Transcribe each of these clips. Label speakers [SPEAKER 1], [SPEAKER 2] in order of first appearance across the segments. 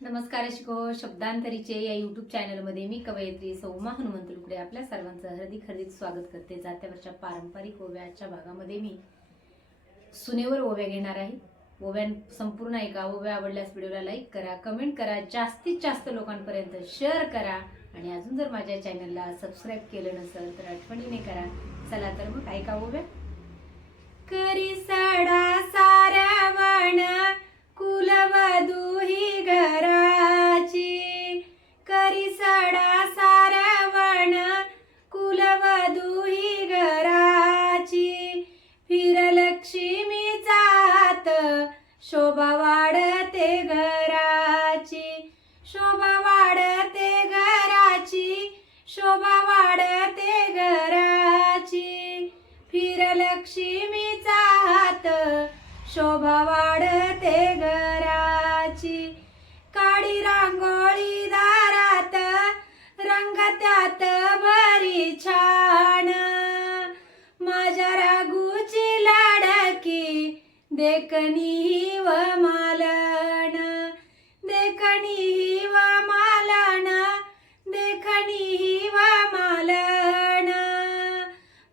[SPEAKER 1] नमस्कार शिको शब्दांतरीचे या युट्यूब चॅनलमध्ये मी कवयित्री सौमा हनुमंत लुकडे आपल्या सर्वांचं हार्दिक हार्दिक स्वागत करते. जात्यावरच्या पारंपरिक ओव्याच्या भागामध्ये मी सुनेवर ओव्या घेणार आहे. ओव्या संपूर्ण ऐका ओव्या आवडल्यास व्हिडिओला लाईक करा कमेंट करा जास्तीत जास्त लोकांपर्यंत शेअर करा आणि अजून जर माझ्या चॅनलला सबस्क्राईब केलं नसेल तर आठवणीने करा. चला तर मग ऐका ओव्या. करी साडा सारा दुही घराची फिरलक्ष्मीचा हात शोभा वाढते घराची शोभा वाढते घराची शोभा वाढते घराची. फिरलक्ष्मीचा हात शोभा वाढते घराची. काळी रांगोळी दारात रंग त्यात देखणी व मालन देखणी व मालन देखणी व मालन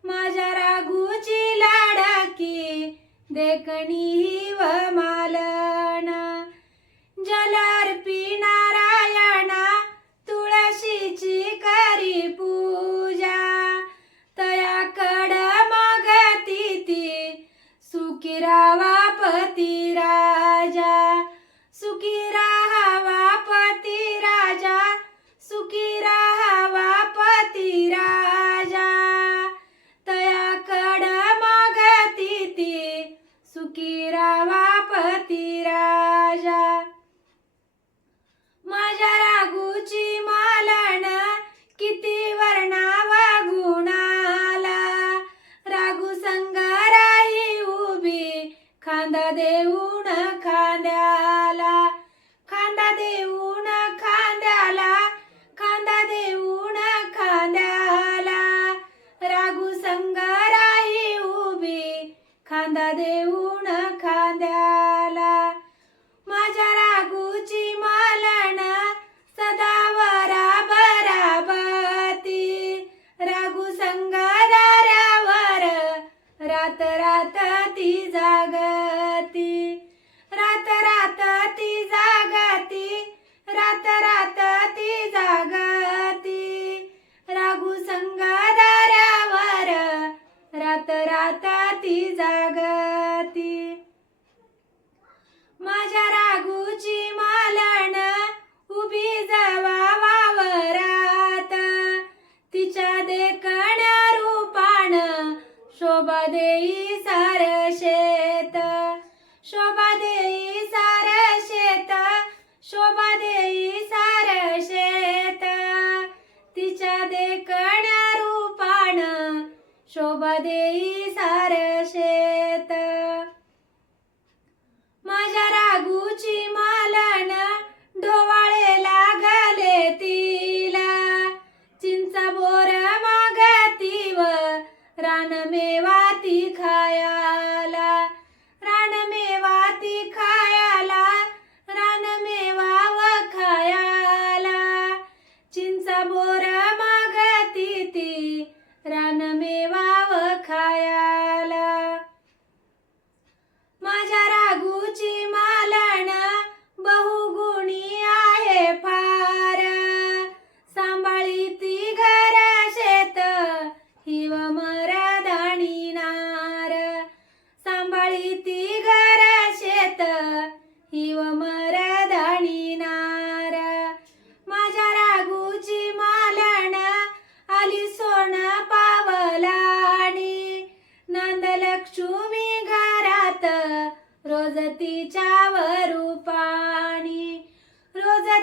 [SPEAKER 1] माझ्या रागूची लाडाकी देखणी व मालन जलार्पी सभापती राजा. माझ्या रागूची मालन किती वर्णावा गुणाला. रागू संगाराही उभी खांदा देऊन खांद्याला. खांदा देऊन खांद्याला खांदा देऊन खांद्याला. रागू संगाराही उभी खांदा देऊन देई सार शेत शोभा देई सार शेत शोभा देई सार शेत. तिच्या देखण्या रूपान शोभा देई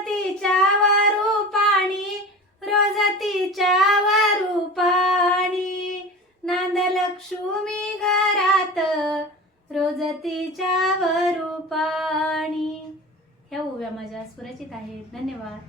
[SPEAKER 1] तिच्या वरू पाणी रोज तिच्या वरू पाणी. नांदलक्ष्मी घरात रोज तिच्या वरू पाणी. ह्या ओव्या माझ्या सुरक्षित आहेत. धन्यवाद.